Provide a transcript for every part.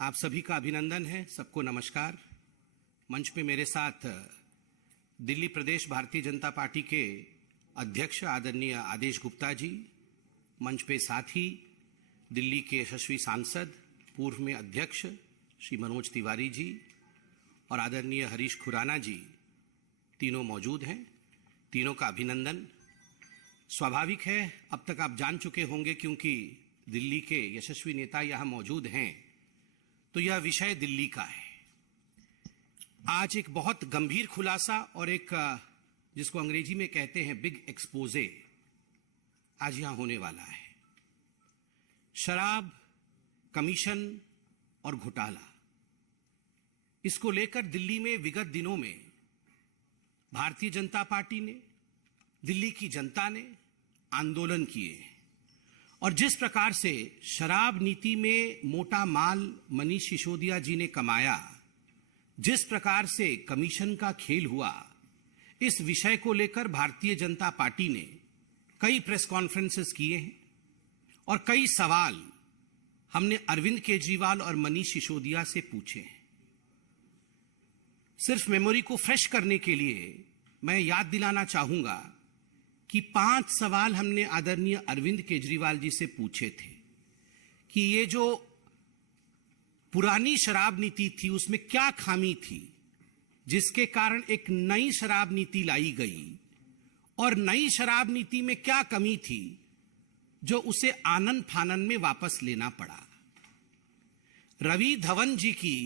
आप सभी का अभिनंदन है। सबको नमस्कार। मंच पे मेरे साथ दिल्ली प्रदेश भारतीय जनता पार्टी के अध्यक्ष आदरणीय आदेश गुप्ता जी, मंच पे साथ ही दिल्ली के यशस्वी सांसद पूर्व में अध्यक्ष श्री मनोज तिवारी जी और आदरणीय हरीश खुराना जी तीनों मौजूद हैं। तीनों का अभिनंदन। स्वाभाविक है, अब तक आप जान चुके होंगे क्योंकि दिल्ली के यशस्वी नेता यहां मौजूद हैं, तो यह विषय दिल्ली का है। आज एक बहुत गंभीर खुलासा और एक जिसको अंग्रेजी में कहते हैं बिग एक्सपोजे आज यहां होने वाला है। शराब, कमीशन और घोटाला, इसको लेकर दिल्ली में विगत दिनों में भारतीय जनता पार्टी ने, दिल्ली की जनता ने आंदोलन किए और जिस प्रकार से शराब नीति में मोटा माल मनीष सिसोदिया जी ने कमाया, जिस प्रकार से कमीशन का खेल हुआ, इस विषय को लेकर भारतीय जनता पार्टी ने कई प्रेस कॉन्फ्रेंसेस किए हैं और कई सवाल हमने अरविंद केजरीवाल और मनीष सिसोदिया से पूछे हैं। सिर्फ मेमोरी को फ्रेश करने के लिए मैं याद दिलाना चाहूंगा कि 5 सवाल हमने आदरणीय अरविंद केजरीवाल जी से पूछे थे कि ये जो पुरानी शराब नीति थी उसमें क्या खामी थी जिसके कारण एक नई शराब नीति लाई गई, और नई शराब नीति में क्या कमी थी जो उसे आनन फानन में वापस लेना पड़ा। रवि धवन जी की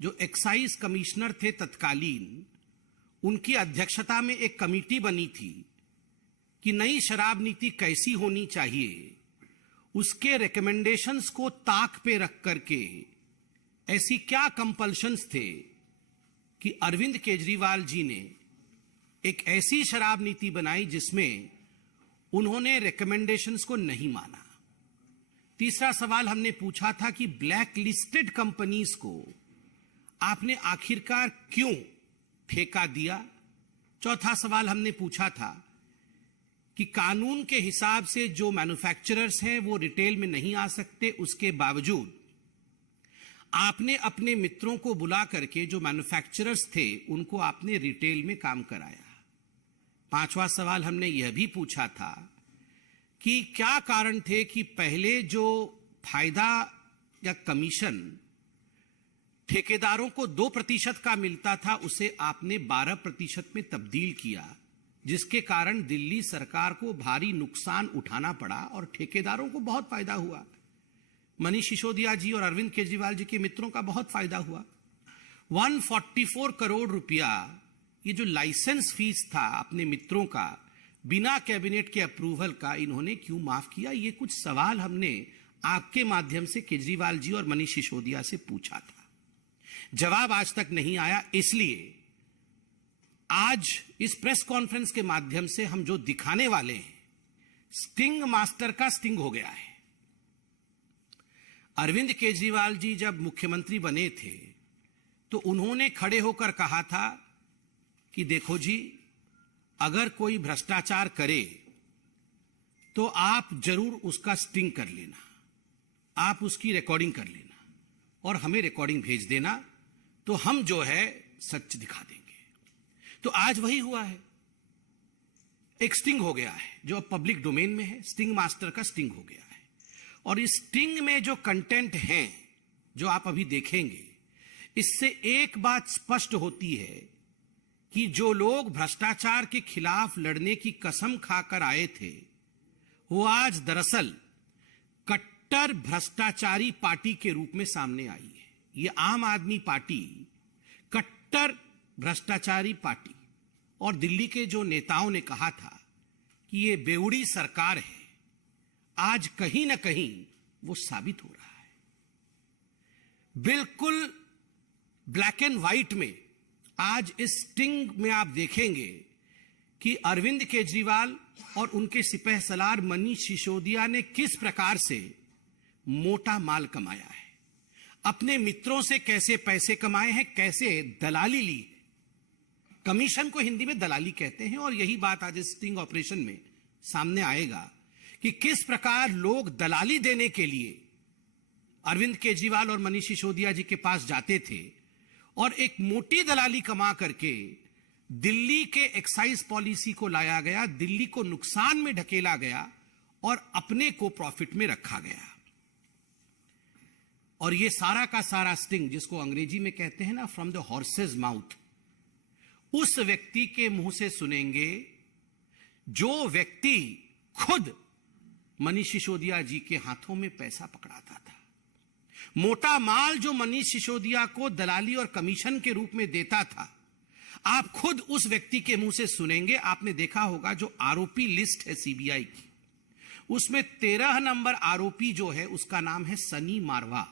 जो एक्साइज कमिश्नर थे तत्कालीन, उनकी अध्यक्षता में एक कमेटी बनी थी कि नई शराब नीति कैसी होनी चाहिए, उसके रिकमेंडेशंस को ताक पे रख करके ऐसी क्या कंपल्शंस थे कि अरविंद केजरीवाल जी ने एक ऐसी शराब नीति बनाई जिसमें उन्होंने रिकमेंडेशंस को नहीं माना। तीसरा सवाल हमने पूछा था कि ब्लैक लिस्टेड कंपनीज को आपने आखिरकार क्यों ठेका दिया। चौथा सवाल हमने पूछा था कि कानून के हिसाब से जो मैन्युफैक्चरर्स हैं वो रिटेल में नहीं आ सकते, उसके बावजूद आपने अपने मित्रों को बुला करके जो मैन्युफैक्चरर्स थे उनको आपने रिटेल में काम कराया। पांचवा सवाल हमने यह भी पूछा था कि क्या कारण थे कि पहले जो फायदा या कमीशन ठेकेदारों को 2% का मिलता था उसे आपने 12% में तब्दील किया, जिसके कारण दिल्ली सरकार को भारी नुकसान उठाना पड़ा और ठेकेदारों को बहुत फायदा हुआ। मनीष सिसोदिया जी और अरविंद केजरीवाल जी के मित्रों का बहुत फायदा हुआ। 144 करोड़ रुपया ये जो लाइसेंस फीस था अपने मित्रों का, बिना कैबिनेट के अप्रूवल का, इन्होंने क्यों माफ किया। ये कुछ सवाल हमने आपके माध्यम से केजरीवाल जी और मनीष सिसोदिया से पूछा था। जवाब आज तक नहीं आया, इसलिए आज इस प्रेस कॉन्फ्रेंस के माध्यम से हम जो दिखाने वाले हैं, स्टिंग मास्टर का स्टिंग हो गया है। अरविंद केजरीवाल जी जब मुख्यमंत्री बने थे तो उन्होंने खड़े होकर कहा था कि देखो जी, अगर कोई भ्रष्टाचार करे तो आप जरूर उसका स्टिंग कर लेना, आप उसकी रिकॉर्डिंग कर लेना और हमें रिकॉर्डिंग भेज देना, तो हम जो है सच दिखा देंगे। तो आज वही हुआ है, एक स्टिंग हो गया है जो अब पब्लिक डोमेन में है। स्टिंग मास्टर का स्टिंग हो गया है और इस स्टिंग में जो कंटेंट हैं जो आप अभी देखेंगे, इससे एक बात स्पष्ट होती है कि जो लोग भ्रष्टाचार के खिलाफ लड़ने की कसम खाकर आए थे वो आज दरअसल कट्टर भ्रष्टाचारी पार्टी के रूप में सामने आई है। ये आम आदमी पार्टी कट्टर भ्रष्टाचारी पार्टी, और दिल्ली के जो नेताओं ने कहा था कि ये बेउड़ी सरकार है, आज कहीं ना कहीं वो साबित हो रहा है। बिल्कुल ब्लैक एंड व्हाइट में आज इस स्टिंग में आप देखेंगे कि अरविंद केजरीवाल और उनके सिपहसलार मनीष सिसोदिया ने किस प्रकार से मोटा माल कमाया है, अपने मित्रों से कैसे पैसे कमाए हैं, कैसे दलाली ली है। कमीशन को हिंदी में दलाली कहते हैं और यही बात आज स्टिंग ऑपरेशन में सामने आएगा कि किस प्रकार लोग दलाली देने के लिए अरविंद केजरीवाल और मनीष सिसोदिया जी के पास जाते थे और एक मोटी दलाली कमा करके दिल्ली के एक्साइज पॉलिसी को लाया गया, दिल्ली को नुकसान में ढकेला गया और अपने को प्रॉफिट में रखा गया। और ये सारा का सारा स्टिंग, जिसको अंग्रेजी में कहते हैं ना फ्रॉम द हॉर्सेज माउथ, उस व्यक्ति के मुंह से सुनेंगे जो व्यक्ति खुद मनीष सिसोदिया जी के हाथों में पैसा पकड़ाता था। मोटा माल जो मनीष सिसोदिया को दलाली और कमीशन के रूप में देता था, आप खुद उस व्यक्ति के मुंह से सुनेंगे। आपने देखा होगा जो आरोपी लिस्ट है सीबीआई की, उसमें 13 नंबर आरोपी जो है उसका नाम है सनी मारवा।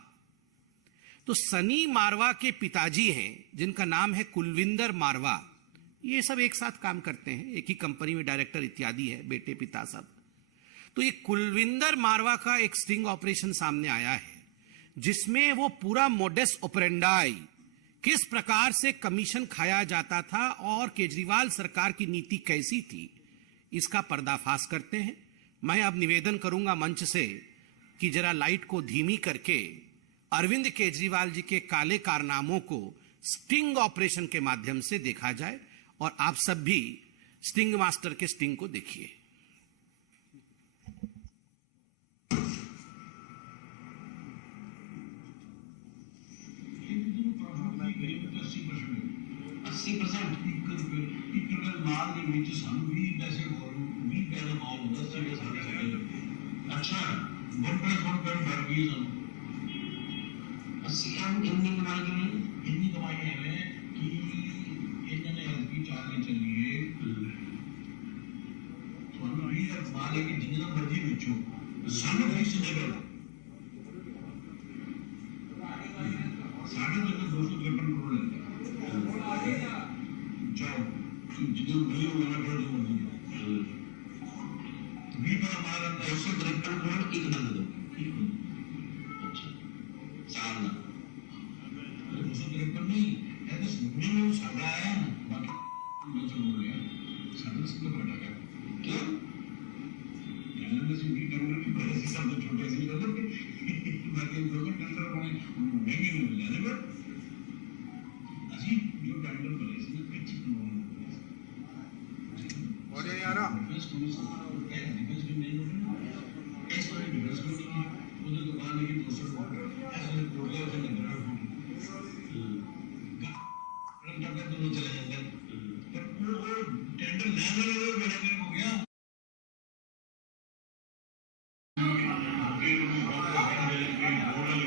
तो सनी मारवा के पिताजी हैं जिनका नाम है कुलविंदर मारवा। ये सब एक साथ काम करते हैं, एक ही कंपनी में डायरेक्टर इत्यादि है, बेटे पिता सब। तो ये कुलविंदर मारवा का एक स्टिंग ऑपरेशन सामने आया है जिसमें वो पूरा मोडस ऑपरेंडाई, किस प्रकार से कमीशन खाया जाता था और केजरीवाल सरकार की नीति कैसी थी, इसका पर्दाफाश करते हैं। मैं अब निवेदन करूंगा मंच से कि जरा लाइट को धीमी करके अरविंद केजरीवाल जी के काले कारनामों को स्टिंग ऑपरेशन के माध्यम से देखा जाए और आप सब भी स्टिंग मास्टर के स्टिंग को देखिए।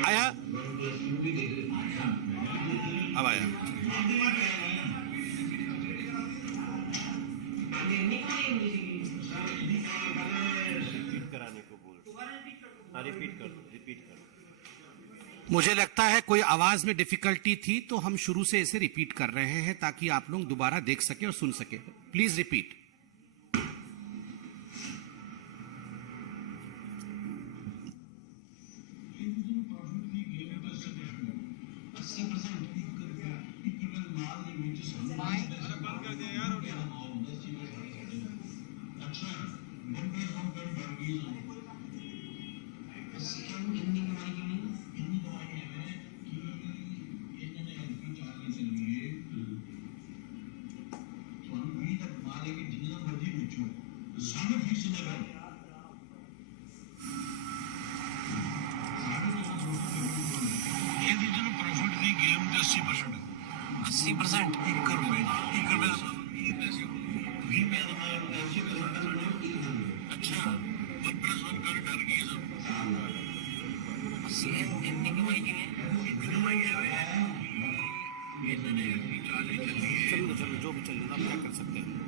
आया अब आया। मुझे लगता है कोई आवाज में डिफिकल्टी थी तो हम शुरू से इसे रिपीट कर रहे हैं ताकि आप लोग दोबारा देख सके और सुन सके। Please repeat. चलो जो भी चल रहा, क्या कर सकते हैं।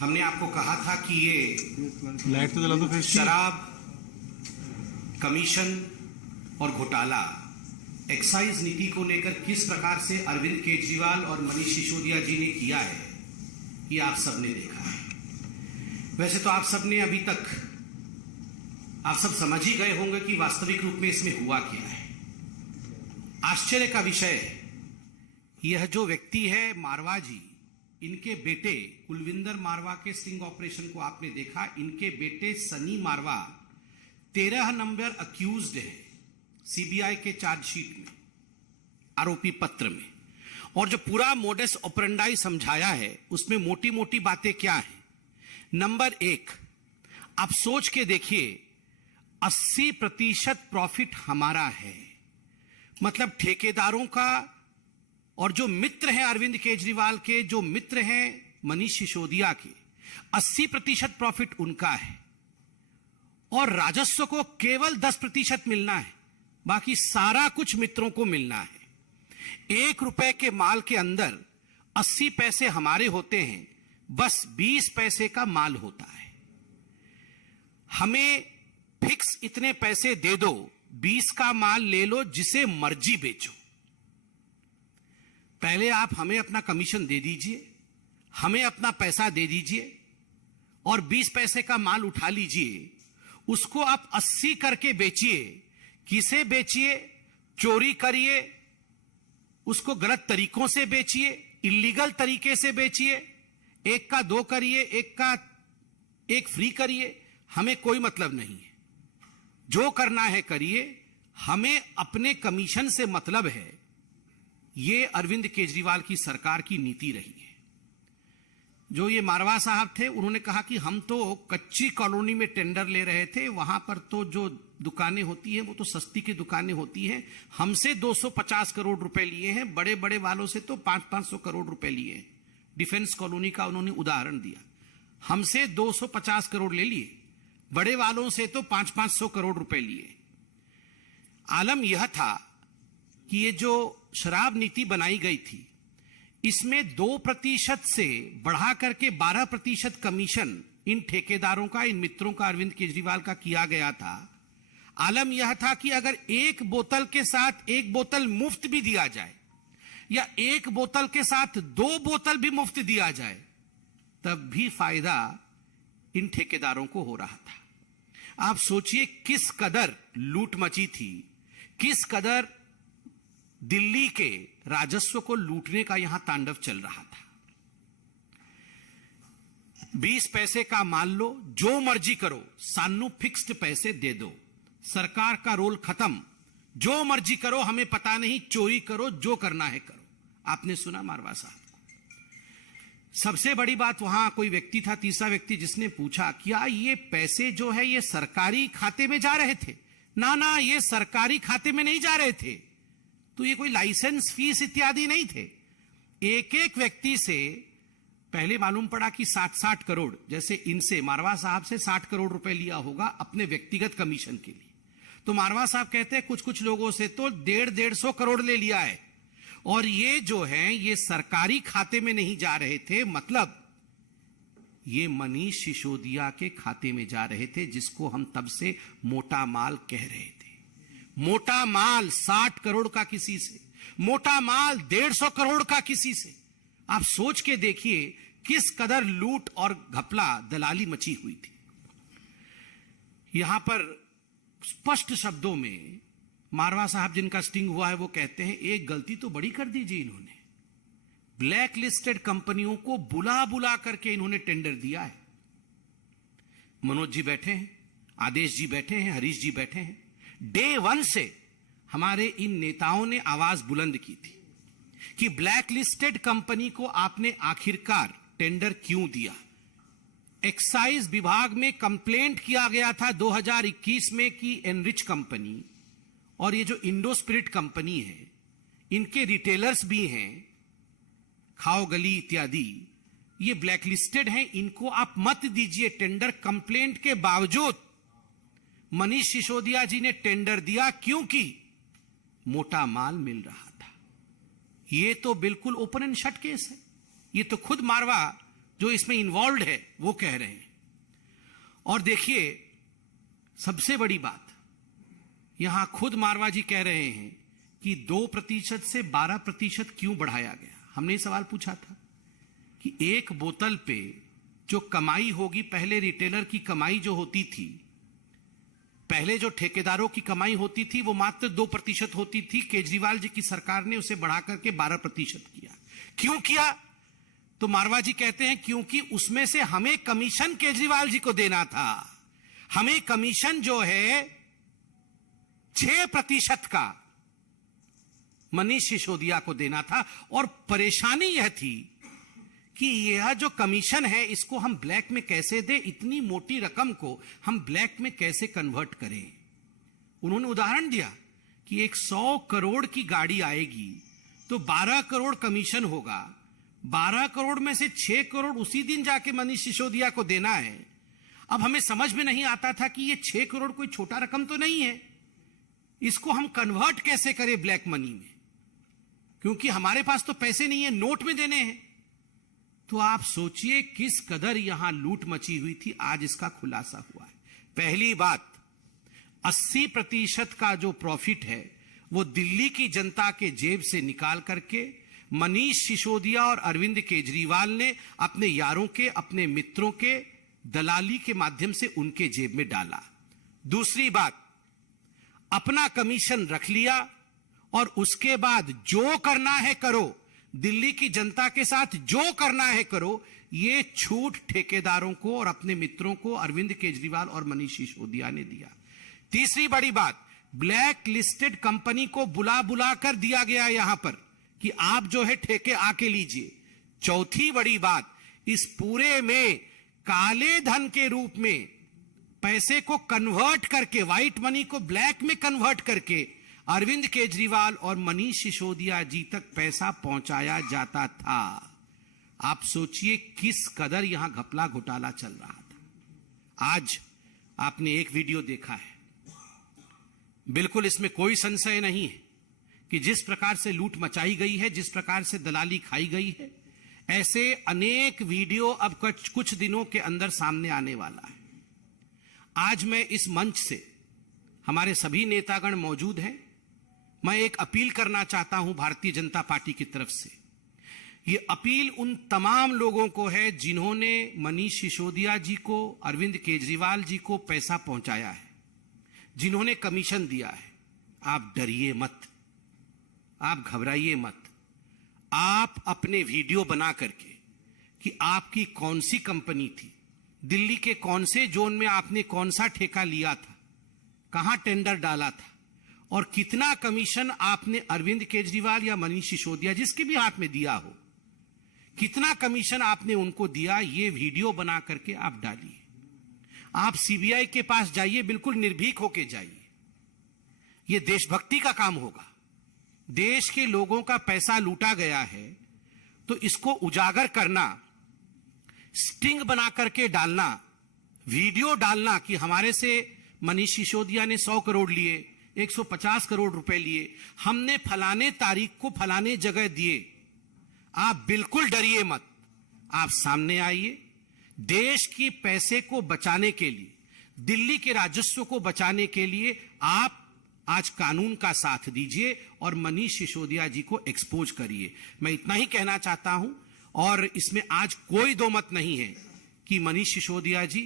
हमने आपको कहा था कि ये लाइट तो जला दो फिर शराब कमीशन और घोटाला एक्साइज नीति को लेकर किस प्रकार से अरविंद केजरीवाल और मनीष सिसोदिया जी ने किया है, ये आप सबने देखा है। वैसे तो आप सबने अभी तक आप सब समझ ही गए होंगे कि वास्तविक रूप में इसमें हुआ क्या है। आश्चर्य का विषय है, यह जो व्यक्ति है मारवा जी, इनके बेटे कुलविंदर मारवा के स्टिंग ऑपरेशन को आपने देखा। इनके बेटे सनी मारवा 13 नंबर अक्यूज्ड है सीबीआई के चार्जशीट में, आरोपी पत्र में। और जो पूरा मोडस ऑपरेंडाई समझाया है उसमें मोटी मोटी बातें क्या है। नंबर 1, आप सोच के देखिए, 80% प्रॉफिट हमारा है। मतलब ठेकेदारों का, और जो मित्र हैं अरविंद केजरीवाल के, जो मित्र हैं मनीष सिसोदिया के, 80% प्रॉफिट उनका है। और राजस्व को केवल 10% मिलना है, बाकी सारा कुछ मित्रों को मिलना है। 1 रुपए के माल के अंदर 80 पैसे हमारे होते हैं, बस 20 पैसे का माल होता है। हमें फिक्स इतने पैसे दे दो, 20 का माल ले लो, जिसे मर्जी बेचो। पहले आप हमें अपना कमीशन दे दीजिए, हमें अपना पैसा दे दीजिए, और 20 पैसे का माल उठा लीजिए। उसको आप 80 करके बेचिए। किसे बेचिए? चोरी करिए, उसको गलत तरीकों से बेचिए, इलीगल तरीके से बेचिए, 1 का 2 करिए, 1 का 1 फ्री करिए, हमें कोई मतलब नहीं है। जो करना है करिए, हमें अपने कमीशन से मतलब है। ये अरविंद केजरीवाल की सरकार की नीति रही है। जो ये मारवा साहब थे, उन्होंने कहा कि हम तो कच्ची कॉलोनी में टेंडर ले रहे थे, वहां पर तो जो दुकानें होती हैं वो तो सस्ती की दुकानें होती हैं। हमसे 250 करोड़ रुपए लिए हैं, बड़े बड़े वालों से तो 500-500 करोड़ रुपए लिए हैं। डिफेंस कॉलोनी का उन्होंने उदाहरण दिया। हमसे 250 करोड़ ले लिए, बड़े वालों से तो 500-500 करोड़ रुपए लिए। आलम यह था कि ये जो शराब नीति बनाई गई थी, इसमें 2% से बढ़ा करके 12% कमीशन इन ठेकेदारों का, इन मित्रों का, अरविंद केजरीवाल का किया गया था। आलम यह था कि अगर 1 बोतल के साथ 1 बोतल मुफ्त भी दिया जाए, या 1 बोतल के साथ 2 बोतल भी मुफ्त दिया जाए, तब भी फायदा इन ठेकेदारों को हो रहा था। आप सोचिए किस कदर लूट मची थी, किस कदर दिल्ली के राजस्व को लूटने का यहां तांडव चल रहा था। 20 पैसे का मान लो, जो मर्जी करो, सानू फिक्स्ड पैसे दे दो, सरकार का रोल खत्म, जो मर्जी करो, हमें पता नहीं, चोरी करो, जो करना है करो। आपने सुना मारवा साहब को। सबसे बड़ी बात, वहां कोई व्यक्ति था, तीसरा व्यक्ति, जिसने पूछा क्या ये पैसे जो है ये सरकारी खाते में जा रहे थे? ना ना, ये सरकारी खाते में नहीं जा रहे थे, तो ये कोई लाइसेंस फीस इत्यादि नहीं थे। एक एक व्यक्ति से पहले मालूम पड़ा कि 60-60 करोड़, जैसे इनसे मारवा साहब से 60 करोड़ रुपए लिया होगा अपने व्यक्तिगत कमीशन के लिए। तो मारवा साहब कहते हैं कुछ कुछ लोगों से तो 150-150 करोड़ ले लिया है, और ये जो है ये सरकारी खाते में नहीं जा रहे थे, मतलब ये मनीष सिसोदिया के खाते में जा रहे थे, जिसको हम तब से मोटा माल कह रहे थे। मोटा माल 60 करोड़ का किसी से, मोटा माल 150 करोड़ का किसी से। आप सोच के देखिए किस कदर लूट और घपला, दलाली मची हुई थी। यहां पर स्पष्ट शब्दों में मारवा साहब, जिनका स्टिंग हुआ है, वो कहते हैं एक गलती तो बड़ी कर दी जी इन्होंने। ब्लैक लिस्टेड कंपनियों को बुला बुला करके इन्होंने टेंडर दिया है। मनोज जी बैठे हैं, आदेश जी बैठे हैं, हरीश जी बैठे हैं। डे 1 से हमारे इन नेताओं ने आवाज बुलंद की थी कि ब्लैक लिस्टेड कंपनी को आपने आखिरकार टेंडर क्यों दिया। एक्साइज विभाग में कंप्लेंट किया गया था 2021 में कि एनरिच कंपनी और ये जो इंडो स्पिरिट कंपनी है, इनके रिटेलर्स भी हैं, खाओ गली इत्यादि, ये ब्लैक लिस्टेड हैं, इनको आप मत दीजिए टेंडर। कंप्लेंट के बावजूद मनीष सिसोदिया जी ने टेंडर दिया, क्योंकि मोटा माल मिल रहा था। ये तो बिल्कुल ओपन एंड शट केस है। ये तो खुद मारवा जो इसमें इन्वॉल्व है वो कह रहे हैं। और देखिए सबसे बड़ी बात, यहां खुद मारवा जी कह रहे हैं कि 2% से 12% क्यों बढ़ाया गया। हमने सवाल पूछा था कि एक बोतल पे जो कमाई होगी, पहले रिटेलर की कमाई जो होती थी, पहले जो ठेकेदारों की कमाई होती थी वो मात्र 2% होती थी। केजरीवाल जी की सरकार ने उसे बढ़ा करके 12% किया। क्यों किया? तो मारवा जी कहते हैं क्योंकि उसमें से हमें कमीशन केजरीवाल जी को देना था। हमें कमीशन जो है 6% का मनीष सिसोदिया को देना था। और परेशानी यह थी कि यह जो कमीशन है इसको हम ब्लैक में कैसे दें, इतनी मोटी रकम को हम ब्लैक में कैसे कन्वर्ट करें। उन्होंने उदाहरण दिया कि एक 100 करोड़ की गाड़ी आएगी तो 12 करोड़ कमीशन होगा, 12 करोड़ में से 6 करोड़ उसी दिन जाके मनीष सिसोदिया को देना है। अब हमें समझ में नहीं आता था कि ये 6 करोड़ कोई छोटा रकम तो नहीं है, इसको हम कन्वर्ट कैसे करें ब्लैक मनी में, क्योंकि हमारे पास तो पैसे नहीं है, नोट में देने हैं। तो आप सोचिए किस कदर यहां लूट मची हुई थी। आज इसका खुलासा हुआ है। पहली बात, 80% का जो प्रॉफिट है वो दिल्ली की जनता के जेब से निकाल करके मनीष सिसोदिया और अरविंद केजरीवाल ने अपने यारों के, अपने मित्रों के दलाली के माध्यम से उनके जेब में डाला। दूसरी बात, अपना कमीशन रख लिया और उसके बाद जो करना है करो, दिल्ली की जनता के साथ जो करना है करो। ये छूट ठेकेदारों को और अपने मित्रों को अरविंद केजरीवाल और मनीष सिसोदिया ने दिया। तीसरी बड़ी बात, ब्लैक लिस्टेड कंपनी को बुला बुला कर दिया गया यहां पर कि आप जो है ठेके आके लीजिए। चौथी बड़ी बात, इस पूरे में काले धन के रूप में पैसे को कन्वर्ट करके, व्हाइट मनी को ब्लैक में कन्वर्ट करके अरविंद केजरीवाल और मनीष सिसोदिया जी तक पैसा पहुंचाया जाता था। आप सोचिए किस कदर यहां घपला घोटाला चल रहा था। आज आपने एक वीडियो देखा है, बिल्कुल इसमें कोई संशय नहीं है कि जिस प्रकार से लूट मचाई गई है, जिस प्रकार से दलाली खाई गई है, ऐसे अनेक वीडियो अब कुछ दिनों के अंदर सामने आने वाला है। आज मैं इस मंच से, हमारे सभी नेतागण मौजूद हैं, मैं एक अपील करना चाहता हूं भारतीय जनता पार्टी की तरफ से। ये अपील उन तमाम लोगों को है जिन्होंने मनीष सिसोदिया जी को, अरविंद केजरीवाल जी को पैसा पहुंचाया है, जिन्होंने कमीशन दिया है। आप डरिए मत, आप घबराइए मत। आप अपने वीडियो बना करके कि आपकी कौन सी कंपनी थी, दिल्ली के कौन से जोन में आपने कौन सा ठेका लिया था, कहां टेंडर डाला था और कितना कमीशन आपने अरविंद केजरीवाल या मनीष सिसोदिया, जिसके भी हाथ में दिया हो, कितना कमीशन आपने उनको दिया, ये वीडियो बना करके आप डालिए। आप सीबीआई के पास जाइए, बिल्कुल निर्भीक होके जाइए। ये देशभक्ति का काम होगा। देश के लोगों का पैसा लूटा गया है तो इसको उजागर करना, स्टिंग बना करके डालना, वीडियो डालना कि हमारे से मनीष सिसोदिया ने 100 करोड़ लिए, 150 करोड़ रुपए लिए, हमने फलाने तारीख को फलाने जगह दिए। आप बिल्कुल डरिए मत, आप सामने आइए। देश के पैसे को बचाने के लिए, दिल्ली के राजस्व को बचाने के लिए आप आज कानून का साथ दीजिए और मनीष सिसोदिया जी को एक्सपोज करिए। मैं इतना ही कहना चाहता हूं और इसमें आज कोई दो मत नहीं है कि मनीष सिसोदिया जी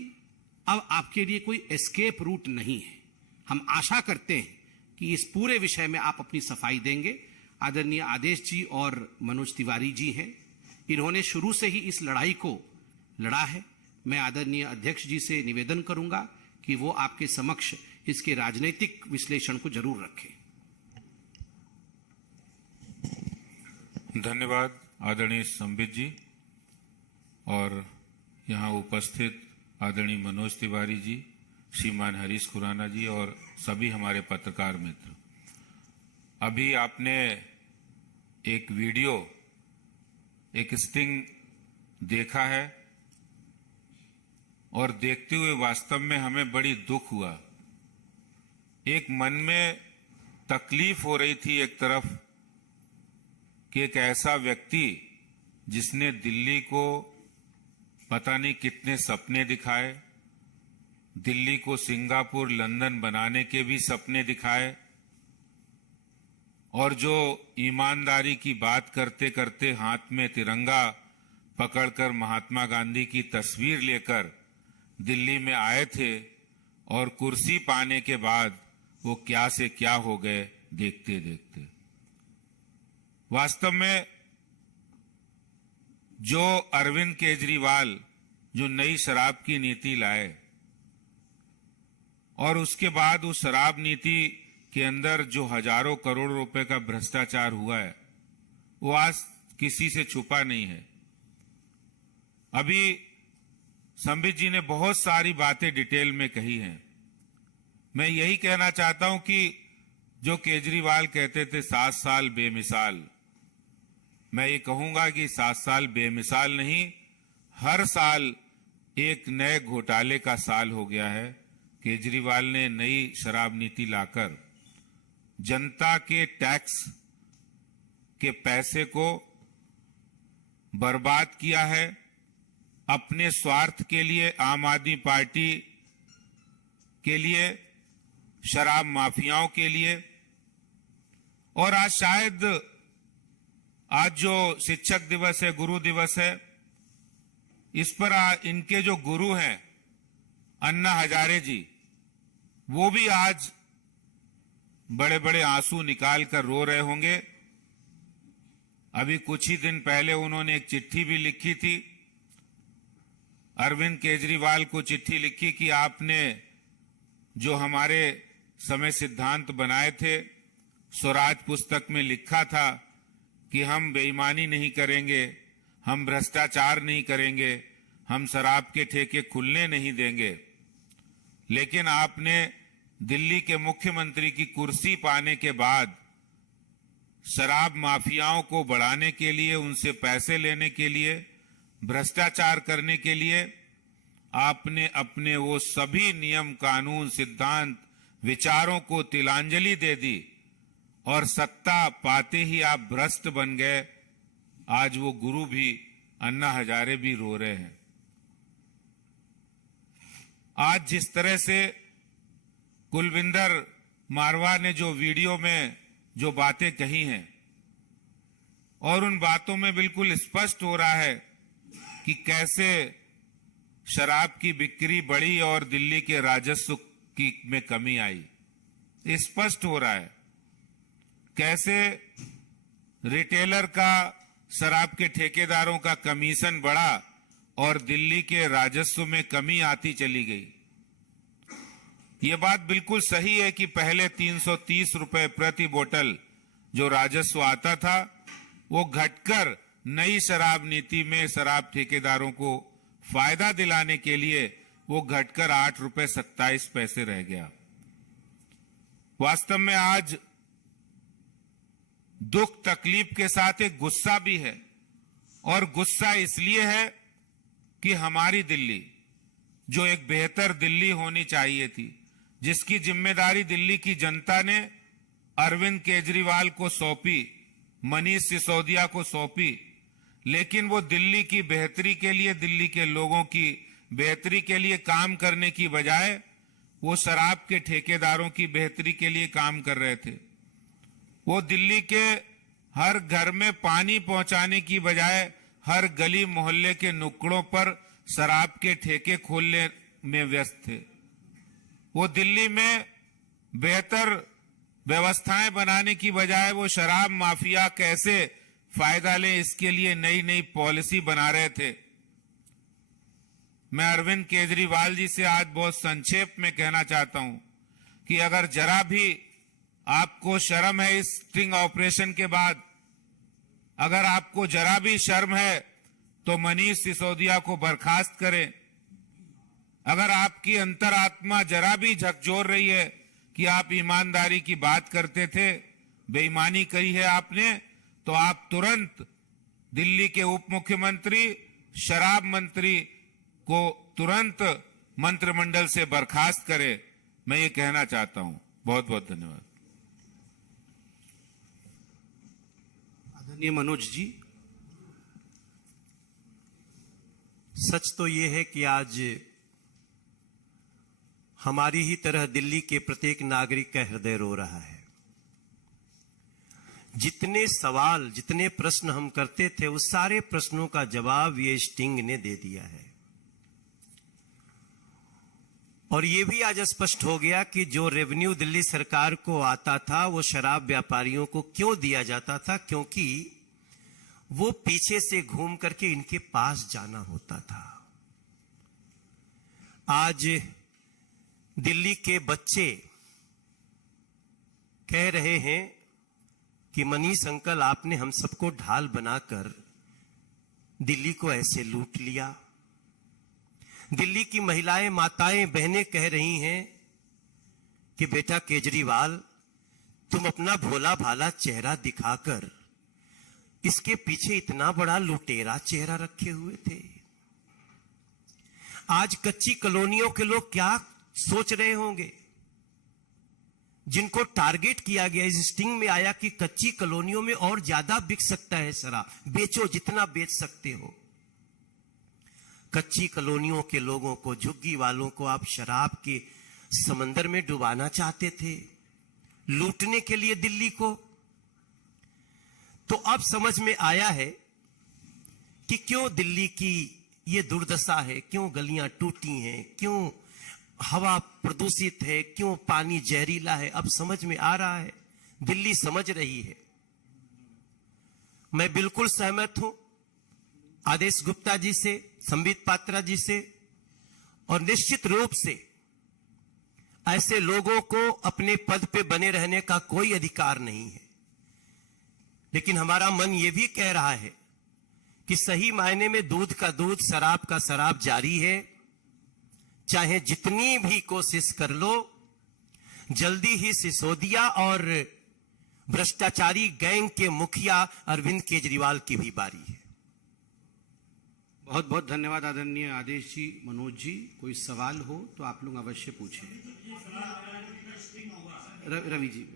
अब आपके लिए कोई एस्केप रूट नहीं है। हम आशा करते हैं कि इस पूरे विषय में आप अपनी सफाई देंगे। आदरणीय आदेश जी और मनोज तिवारी जी हैं, इन्होंने शुरू से ही इस लड़ाई को लड़ा है। मैं आदरणीय अध्यक्ष जी से निवेदन करूंगा कि वो आपके समक्ष इसके राजनीतिक विश्लेषण को जरूर रखें। धन्यवाद आदरणीय संबित जी और यहाँ उपस्थित आदरणीय मनोज तिवारी जी, श्रीमान हरीश खुराना जी और सभी हमारे पत्रकार मित्र। अभी आपने एक वीडियो, एक स्टिंग देखा है और देखते हुए वास्तव में हमें बड़ी दुख हुआ। एक मन में तकलीफ हो रही थी एक तरफ कि एक ऐसा व्यक्ति जिसने दिल्ली को पता नहीं कितने सपने दिखाए, दिल्ली को सिंगापुर, लंदन बनाने के भी सपने दिखाए और जो ईमानदारी की बात करते करते हाथ में तिरंगा पकड़कर महात्मा गांधी की तस्वीर लेकर दिल्ली में आए थे और कुर्सी पाने के बाद वो क्या से क्या हो गए देखते देखते। वास्तव में जो अरविंद केजरीवाल जो नई शराब की नीति लाए और उसके बाद उस शराब नीति के अंदर जो हजारों करोड़ रुपए का भ्रष्टाचार हुआ है वो आज किसी से छुपा नहीं है। अभी संबित जी ने बहुत सारी बातें डिटेल में कही हैं। मैं यही कहना चाहता हूं कि जो केजरीवाल कहते थे 7 साल बेमिसाल, मैं ये कहूंगा कि 7 साल बेमिसाल नहीं, हर साल एक नए घोटाले का साल हो गया है। केजरीवाल ने नई शराब नीति लाकर जनता के टैक्स के पैसे को बर्बाद किया है अपने स्वार्थ के लिए, आम आदमी पार्टी के लिए, शराब माफियाओं के लिए। और आज शायद आज जो शिक्षक दिवस है, गुरु दिवस है, इस पर इनके जो गुरु हैं अन्ना हजारे जी, वो भी आज बड़े बड़े आंसू निकाल कर रो रहे होंगे। अभी कुछ ही दिन पहले उन्होंने एक चिट्ठी भी लिखी थी, अरविंद केजरीवाल को चिट्ठी लिखी कि आपने जो हमारे समय सिद्धांत बनाए थे, स्वराज पुस्तक में लिखा था कि हम बेईमानी नहीं करेंगे, हम भ्रष्टाचार नहीं करेंगे, हम शराब के ठेके खुलने नहीं देंगे। लेकिन आपने दिल्ली के मुख्यमंत्री की कुर्सी पाने के बाद शराब माफियाओं को बढ़ाने के लिए, उनसे पैसे लेने के लिए, भ्रष्टाचार करने के लिए आपने अपने वो सभी नियम, कानून, सिद्धांत, विचारों को तिलांजलि दे दी और सत्ता पाते ही आप भ्रष्ट बन गए। आज वो गुरु भी, अन्ना हजारे भी रो रहे हैं। आज जिस तरह से कुलविंदर मारवा ने जो वीडियो में जो बातें कही हैं और उन बातों में बिल्कुल स्पष्ट हो रहा है कि कैसे शराब की बिक्री बढ़ी और दिल्ली के राजस्व की में कमी आई। स्पष्ट हो रहा है कैसे रिटेलर का, शराब के ठेकेदारों का कमीशन बढ़ा और दिल्ली के राजस्व में कमी आती चली गई। ये बात बिल्कुल सही है कि पहले 330 रुपए प्रति बोतल जो राजस्व आता था वो घटकर नई शराब नीति में शराब ठेकेदारों को फायदा दिलाने के लिए वो घटकर 8 रुपए 27 पैसे रह गया। वास्तव में आज दुख तकलीफ के साथ एक गुस्सा भी है और गुस्सा इसलिए है कि हमारी दिल्ली जो एक बेहतर दिल्ली होनी चाहिए थी, जिसकी जिम्मेदारी दिल्ली की जनता ने अरविंद केजरीवाल को सौंपी, मनीष सिसोदिया को सौंपी, लेकिन वो दिल्ली की बेहतरी के लिए, दिल्ली के लोगों की बेहतरी के लिए काम करने की बजाय वो शराब के ठेकेदारों की बेहतरी के लिए काम कर रहे थे। वो दिल्ली के हर घर में पानी पहुंचाने की बजाय हर गली मोहल्ले के नुक्कड़ों पर शराब के ठेके खोलने में व्यस्त थे। वो दिल्ली में बेहतर व्यवस्थाएं बनाने की बजाय वो शराब माफिया कैसे फायदा ले, इसके लिए नई नई पॉलिसी बना रहे थे। मैं अरविंद केजरीवाल जी से आज बहुत संक्षेप में कहना चाहता हूं कि अगर जरा भी आपको शर्म है इस स्टिंग ऑपरेशन के बाद, अगर आपको जरा भी शर्म है तो मनीष सिसोदिया को बर्खास्त करें। अगर आपकी अंतरात्मा जरा भी झकझोर रही है कि आप ईमानदारी की बात करते थे, बेईमानी करी है आपने, तो आप तुरंत दिल्ली के उप मुख्यमंत्री, शराब मंत्री को तुरंत मंत्रिमंडल से बर्खास्त करें। मैं ये कहना चाहता हूं। बहुत बहुत धन्यवाद। आदरणीय मनोज जी। सच तो ये है कि आज हमारी ही तरह दिल्ली के प्रत्येक नागरिक का हृदय रो रहा है। जितने सवाल, जितने प्रश्न हम करते थे, उस सारे प्रश्नों का जवाब ये स्टिंग ने दे दिया है। और ये भी आज स्पष्ट हो गया कि जो रेवेन्यू दिल्ली सरकार को आता था वो शराब व्यापारियों को क्यों दिया जाता था, क्योंकि वो पीछे से घूम करके इनके पास जाना होता था। आज दिल्ली के बच्चे कह रहे हैं कि मनीष अंकल, आपने हम सबको ढाल बनाकर दिल्ली को ऐसे लूट लिया। दिल्ली की महिलाएं, माताएं, बहनें कह रही हैं कि बेटा केजरीवाल, तुम अपना भोला भाला चेहरा दिखाकर इसके पीछे इतना बड़ा लुटेरा चेहरा रखे हुए थे। आज कच्ची कॉलोनियों के लोग क्या सोच रहे होंगे, जिनको टारगेट किया गया। इस स्टिंग में आया कि कच्ची कॉलोनियों में और ज्यादा बिक सकता है शराब, बेचो जितना बेच सकते हो। कच्ची कॉलोनियों के लोगों को, झुग्गी वालों को आप शराब के समंदर में डुबाना चाहते थे, लूटने के लिए दिल्ली को। तो अब समझ में आया है कि क्यों दिल्ली की ये दुर्दशा है, क्यों गलियां टूटी हैं, क्यों हवा प्रदूषित है, क्यों पानी जहरीला है। अब समझ में आ रहा है, दिल्ली समझ रही है। मैं बिल्कुल सहमत हूं आदेश गुप्ता जी से, संबित पात्रा जी से, और निश्चित रूप से ऐसे लोगों को अपने पद पे बने रहने का कोई अधिकार नहीं है। लेकिन हमारा मन यह भी कह रहा है कि सही मायने में दूध का दूध, शराब का शराब जारी है। चाहे जितनी भी कोशिश कर लो, जल्दी ही सिसोदिया और भ्रष्टाचारी गैंग के मुखिया अरविंद केजरीवाल की भी बारी है। बहुत बहुत धन्यवाद आदरणीय आदेश जी, मनोज जी। कोई सवाल हो तो आप लोग अवश्य पूछें। रवि जी,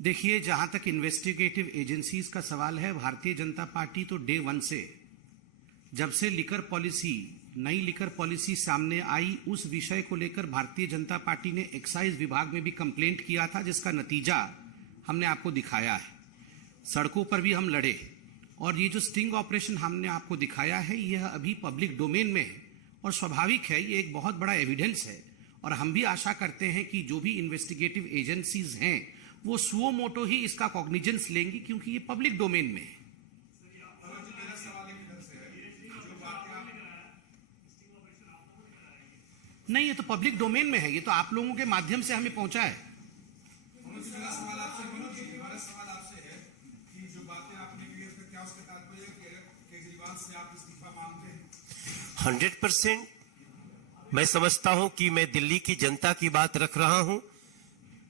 देखिए, जहां तक इन्वेस्टिगेटिव एजेंसीज का सवाल है, भारतीय जनता पार्टी तो डे वन से, जब से लिकर पॉलिसी, नई लिकर पॉलिसी सामने आई, उस विषय को लेकर भारतीय जनता पार्टी ने एक्साइज विभाग में भी कंप्लेंट किया था, जिसका नतीजा हमने आपको दिखाया है। सड़कों पर भी हम लड़े, और ये जो स्टिंग ऑपरेशन हमने आपको दिखाया है, यह अभी पब्लिक डोमेन में है और स्वाभाविक है, ये एक बहुत बड़ा एविडेंस है। और हम भी आशा करते हैं कि जो भी इन्वेस्टिगेटिव एजेंसीज हैं वो सुओ मोटो ही इसका कॉग्निजेंस लेंगी, क्योंकि ये पब्लिक डोमेन में है। नहीं, ये तो पब्लिक डोमेन में है, ये तो आप लोगों के माध्यम से हमें पहुंचा है। हमारा सवाल आपसे है कि जो बातें आपने की उसका क्या उसका तात्पर्य है, केजरीवाल से आप इस्तीफा मांगते हैं? 100% मैं समझता हूं कि मैं दिल्ली की जनता की बात रख रहा हूं।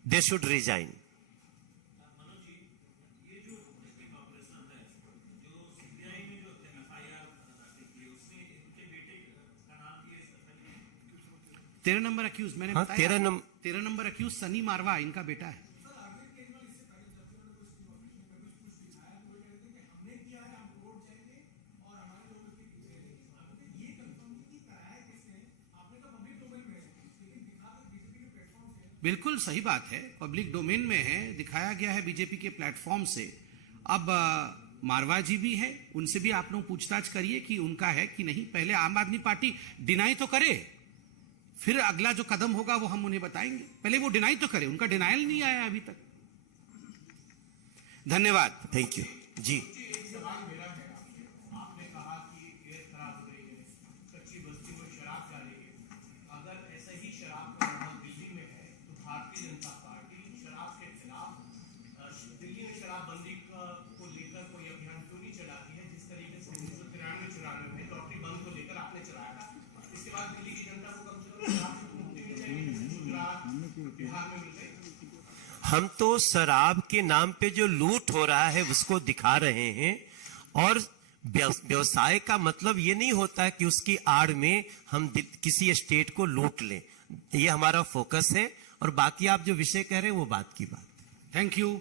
They should resign. तेरह नंबर अक्यूज मैंने बताया। 13 नंबर अक्यूज सनी मारवा, इनका बेटा है। बिल्कुल सही बात है, पब्लिक डोमेन में है, दिखाया गया है बीजेपी के प्लेटफॉर्म से। अब मारवा जी भी है, उनसे भी आप लोग पूछताछ करिए कि उनका है कि नहीं। पहले आम आदमी पार्टी डिनाई तो करे, फिर अगला जो कदम होगा वो हम उन्हें बताएंगे। पहले वो डिनाई तो करे, उनका डिनायल नहीं आया अभी तक। धन्यवाद। थैंक यू जी। आपने कहा कि एयर खराब हो रही है, कच्ची बस्ती में शराब जारी है। अगर ऐसा ही शराब का माहौल दिल्ली में है तो भारतीय जनता पार्टी शराब के खिलाफ दिल्ली में शराबबंदी को लेकर कोई अभियान क्यों नहीं चलाती है, जिस तरीके से 1993-94 में लॉटरी बंद को लेकर आपने चलाया था। इसके बाद दिल्ली की जनता को कम से कम शराब से मुक्ति मिल जाएगी, गुजरात, बिहार में मिल गई। हम तो शराब के नाम पे जो लूट हो रहा है उसको दिखा रहे हैं, और व्यवसाय का मतलब ये नहीं होता कि उसकी आड़ में हम किसी स्टेट को लूट लें। ये हमारा फोकस है, और बाकी आप जो विषय कह रहे हैं वो बात की बात। Thank you.